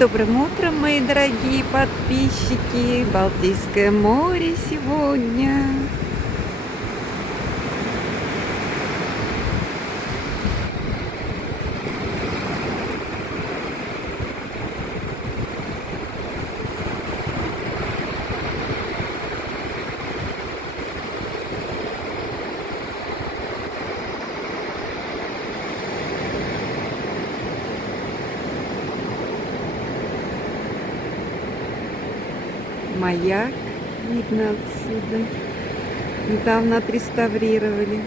Добрым утром, мои дорогие подписчики! Балтийское море сегодня. Маяк видно отсюда. Недавно отреставрировали.